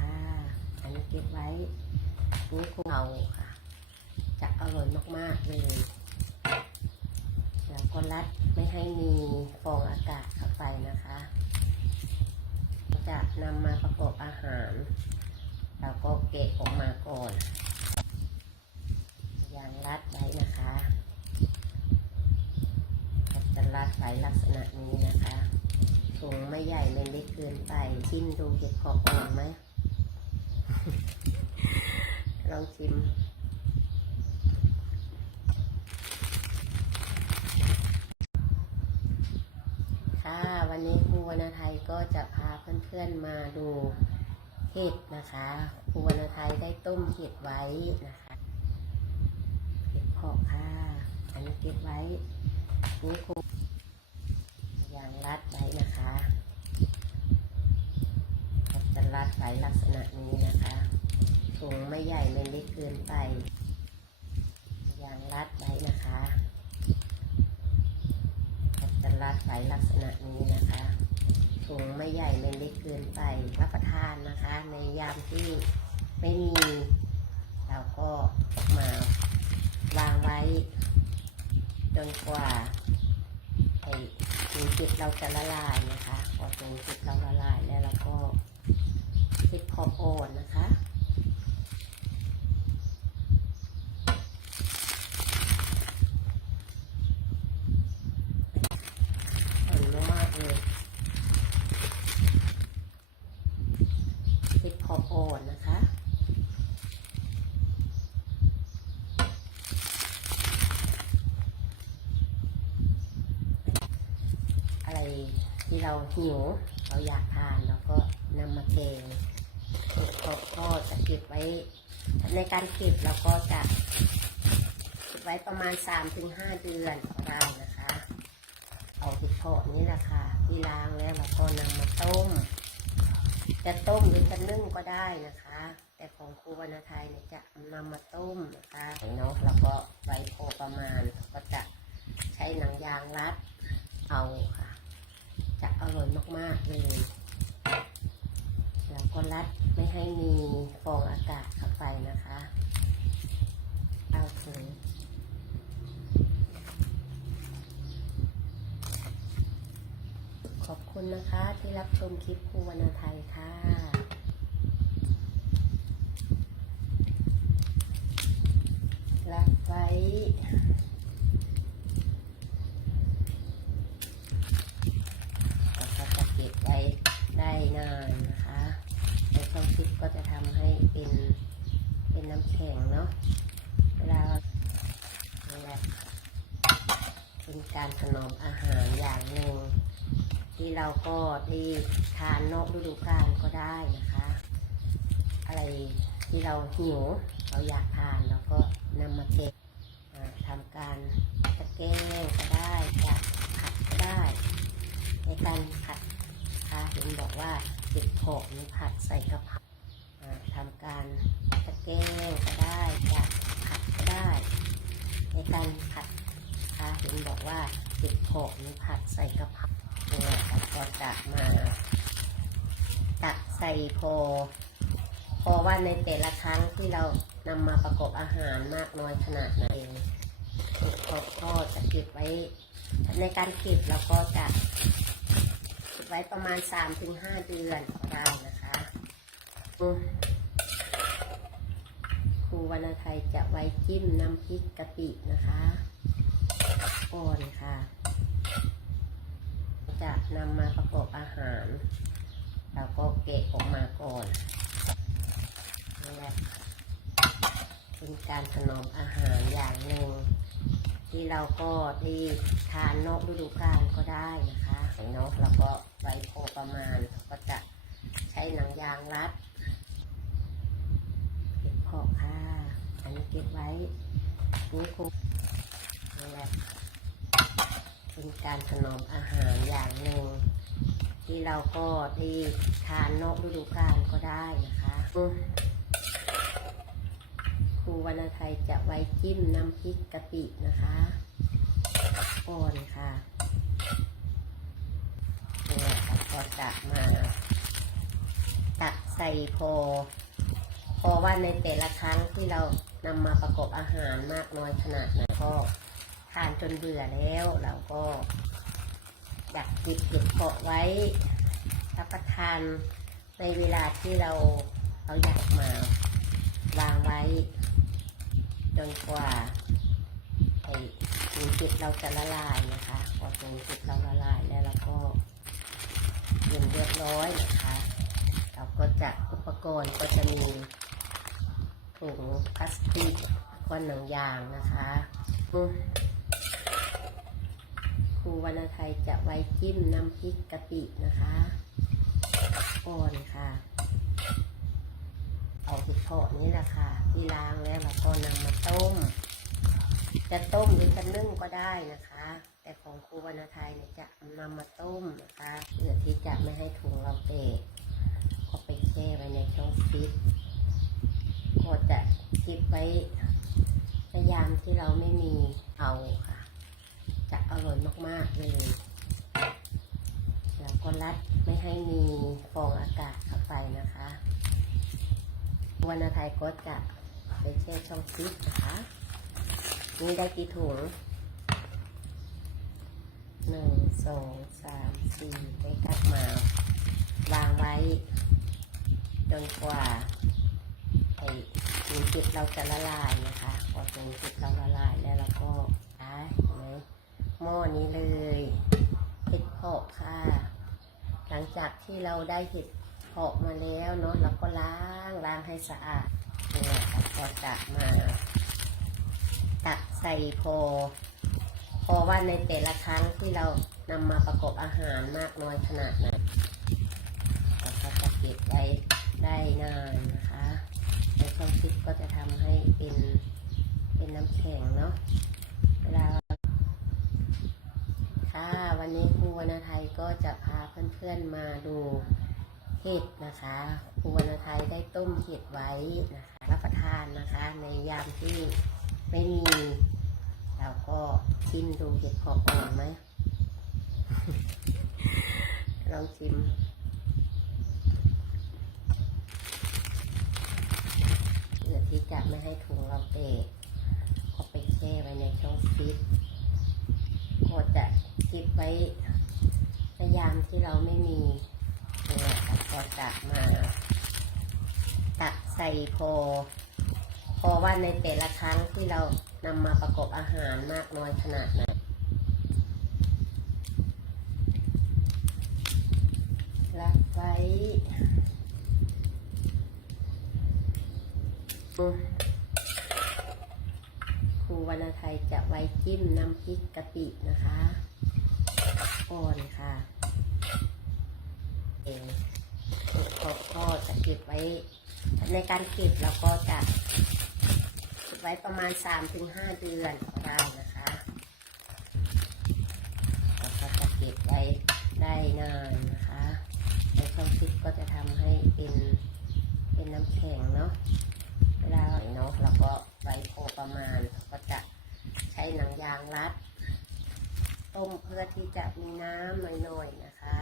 ค่ะอันนี้เก็บไว้นี่คงเอาค่ะ จะอร่อยมากๆเลยแล้วก็รัดไม่ให้มีฟองอากาศเข้าไปนะคะ จะนำมาประกอบอาหาร แล้วก็เกะออกมาก่อนอย่างรัดไว้นะคะจะรัดไว้ลักษณะนี้นะคะถุงไม่ใหญ่ไม่เล็กเกินไป ชิมดูเห็ดขอบอ่อนไหม ลองชิมค่ะวันนี้ครูวรรณไทยก็จะพาเพื่อนๆมาดูเห็ดนะคะครูวรรณไทยได้ต้มเห็ดไว้นะคะเห็ดเพาะค่ะอันนี้เก็บไว้นี่ครูอย่างรัดไว้นะคะจะรัดไว้ลักษณะนี้นะคะ ถุงไม่ใหญ่ไม่เล็กเกินไปอย่างรัดไว้นะคะจะรัดไว้ลักษณะนี้นะคะถุงไม่ใหญ่ไม่เล็กเกินไปรับประทานนะคะ ในยามที่ไม่มีเราก็มาวางไว้จนกว่าไอ้ถุงจิตเราจะละลายนะคะ พอถุงจิตเราละลายแล้วเราก็พลิกขอบโอนนะคะ อ่อนมากเลยพลิกขอบโอนนะคะ อะไร ที่เราหิวเราอยากทานเราก็นำมาเกงเก็บก็จะเก็บไว้ ในการเก็บเราก็จะเก็บไว้ประมาณ 3-5 เดือนก็ได้นะคะ เอาเห็ดเพาะนี้แหละค่ะที่ล้างแล้วเราก็นำมาต้ม จะต้มหรือจะนึ่งก็ได้นะคะ แต่ของครูวรรณไทยเนี่ยจะนำมาต้มนะคะเนาะแล้วก็ไว้พอประมาณก็จะใช้หนังยางรัดเอาค่ะ จะอร่อยมากๆเลยแล้วก็รัดไม่ให้มีฟองอากาศเข้าไปนะคะเอาถึงขอบคุณนะคะที่รับชมคลิปครูวรรณไทยค่ะรัดไว้ก็จะเก็บ ไว้ได้นานนะคะในช่องฟิตก็จะทำให้เป็นเป็นน้ำแข็งเนาะเวลาเนี่แหละเป็นการถนอมอาหารอย่างหนึ่งที่เราก็ได้ทานนอกฤดูกาลก็ได้นะคะ อะไรที่เราหิวเราอยากทานเราก็นำมาเก็บอ่าทำการตะแกรงก็ได้จะผัดก็ได้ ในการผัด นะคะเห็นบอกว่าติดโขกนี่ผัดใส่กระเพราอ่าทำการตะแกรงก็ได้จะผัดก็ได้ ในการผัดนะคะเห็นบอกว่าติดโขกนี่ผัดใส่กระเพราเนี่ยเราก็จะมาตักใส่พอพอว่าในแต่ละครั้งที่เรานำมาประกอบอาหารมากน้อยขนาดไหนก็ก็จะเก็บไว้ ในการเก็บเราก็จะ ไว้ประมาณ 3-5 เดือนก็ได้นะคะครูวรรณไทยจะไว้จิ้มน้ำพริกกะปินะคะก่อนค่ะ จะนำมาประกอบอาหารแล้วก็เกะออกมาก่อนนี่แหละเป็นการถนอมอาหารอย่างหนึ่งที่เราก็ได้ทานนอกฤดูกาลก็ได้นะคะเนาะเราก็ ไว้พอประมาณ ก็จะใช้หนังยางรัดเก็บเพาะค่ะ อันนี้เก็บไว้นี่คงนี่แหละเป็นการถนอมอาหารอย่างหนึ่งที่เราก็ได้ทานนอกฤดูกาลก็ได้นะคะครูวรรณไทยจะไว้จิ้มน้ำพริกกะปินะคะก่อนค่ะเนี่ยเราก็จะมา ตักใส่พอ พอว่าในแต่ละครั้งที่เรานำมาประกอบอาหารมากน้อยขนาดไหนก็ทานจนเบื่อแล้วเราก็ดักจิบเก็บเพาะไว้ รับประทานในเวลาที่เราเราอยากมาวางไว้ จนกว่าไอ้ถุงจิตเราจะละลายนะคะพอถุงจิตเราละลายแล้วเราก็เย็นเรียบร้อยนะคะ เราก็จะอุปกรณ์ก็จะมีถุงพลาสติกก้อนหนังยางนะคะครูวรรณไทยจะไว้จิ้มน้ำพริกกะปินะคะก่อนค่ะ เอาเห็ดเพาะนี่แหละค่ะ ที่ล้างแล้วเราก็นำมาต้ม จะต้มหรือจะนึ่งก็ได้นะคะ แต่ของครูวรรณไทยเนี่ยจะนำมาต้มนะคะเพื่อที่จะไม่ให้ถุงเราเตก แช่ไว้ในช่องฟิตก็จะเก็บไว้ในยามที่เราไม่มีเอาค่ะ จะอร่อยมากๆเลยแล้วก็รัดไม่ให้มีฟองอากาศเข้าไปนะคะวันอาไทยก็จะไปแช่ช่องฟิตนะคะนี่ได้กี่ถุงหนึ่งสองสามสี่ได้กลับมาวางไว้ จนกว่าไอ้ถุงจิตเราจะละลายนะคะพอถุงจิตเราละลายแล้วเราก็ได้เห็นไหมหม้อนี้เลยเห็ดเพาะค่ะ หลังจากที่เราได้เห็ดเพาะมาแล้วเนาะเราก็ล้างล้างให้สะอาดเนี่ยค่ะก็จะมาตักใส่พอพอว่าในแต่ละครั้งที่เรานำมาประกอบอาหารมากน้อยขนาดไหนแล้วก็จะเก็บไว้ ได้นานนะคะในช่องฟิตก็จะทำให้เป็นเป็นน้ำแข็งเนาะเวลาค่ะวันนี้ครูวรรณไทยก็จะพาเพื่อนๆมาดูเห็ดนะคะครูวรรณไทยได้ต้มเห็ดไว้นะคะรับประทานนะคะในยามที่ไม่มีเราก็ชิมดูเห็ดเพาะอ่อนไหมลองชิม เพื่อที่ จะไม่ให้ถุงเราเตกก็ไปแช่ไว้ในช่องฟิตก็จะเก็บไว้ในยามที่เราไม่มีเนี่ยค่ะก็จะมาตักใส่พอ พอว่าในแต่ละครั้งที่เรานำมาประกอบอาหารมากน้อยขนาดไหนรับไว้ ครูวรรณไทยจะไว้จิ้มน้ำพริกกะปินะคะก่อนค่ะเองก็ก็จะเก็บไว้ ในการเก็บเราก็จะเก็บไว้ประมาณ 3-5 เดือนก็ได้นะคะก็จะเก็บไว้ได้นานนะคะในช่องฟิตก็จะทำให้เป็นเป็นน้ำแข็งเนาะ ลาเราก็ไว้พอประมาณก็จะใช้หนังยางรัด ต้มเพื่อที่จะมีน้ำหน่อยๆนะคะ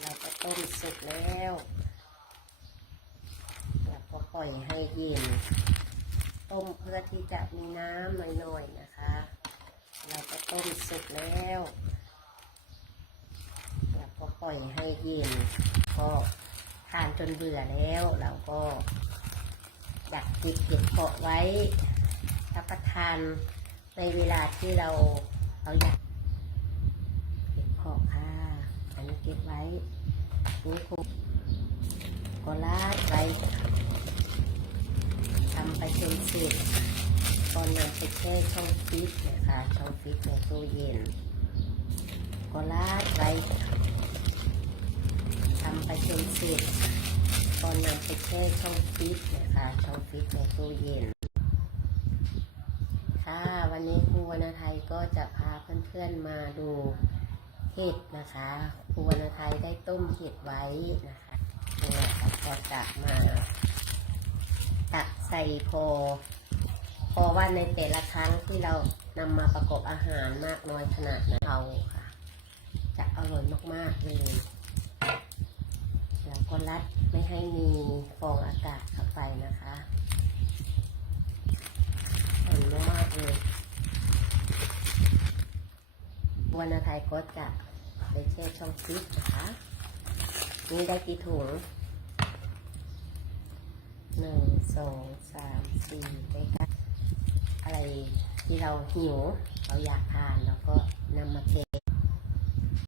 เราก็ต้มเสร็จแล้วเราก็ปล่อยให้เย็น ต้มเพื่อที่จะมีน้ำหน่อยๆนะคะเราก็ต้มเสร็จแล้วเราก็ปล่อยให้เย็นก็ทานจนเบื่อแล้วเราก็ ดักจิบเก็บเพาะไว้รับประทานในเวลาที่เราเราอยากเก็บเพาะค่ะ อันนี้เก็บไว้นี่ครูก็ลาดไว้ทำไปจนเสร็จตอนนำไปแช่ช่องฟิตนะคะช่องฟิตในตู้เย็นก็ลาดไว้ทำไปจนเสร็จ ตอนนำไปแช่ช่องฟิตนะคะ ช่องฟิตในตู้เย็น ค่ะวันนี้ครูวรรณไทยก็จะพาเพื่อนๆมาดูเห็ดนะคะครูวรรณไทยได้ต้มเห็ดไว้นะคะเนี่ยก็จะมาตักใส่พอพอว่าในแต่ละครั้งที่เรานำมาประกอบอาหารมากน้อยขนาดไหนเอาค่ะ จะอร่อยมากๆเลย เเราก็รัดไม่ให้มีฟองอากาศเข้าไปนะคะเห็นมากเลย วันอาไทยก็จะไปแช่ช่องฟิตนะคะนี่ได้กี่ถุงหนึ่งสองสามสี่ได้กันอะไรที่เราหิว เราอยากทานแล้วก็นำมาแช่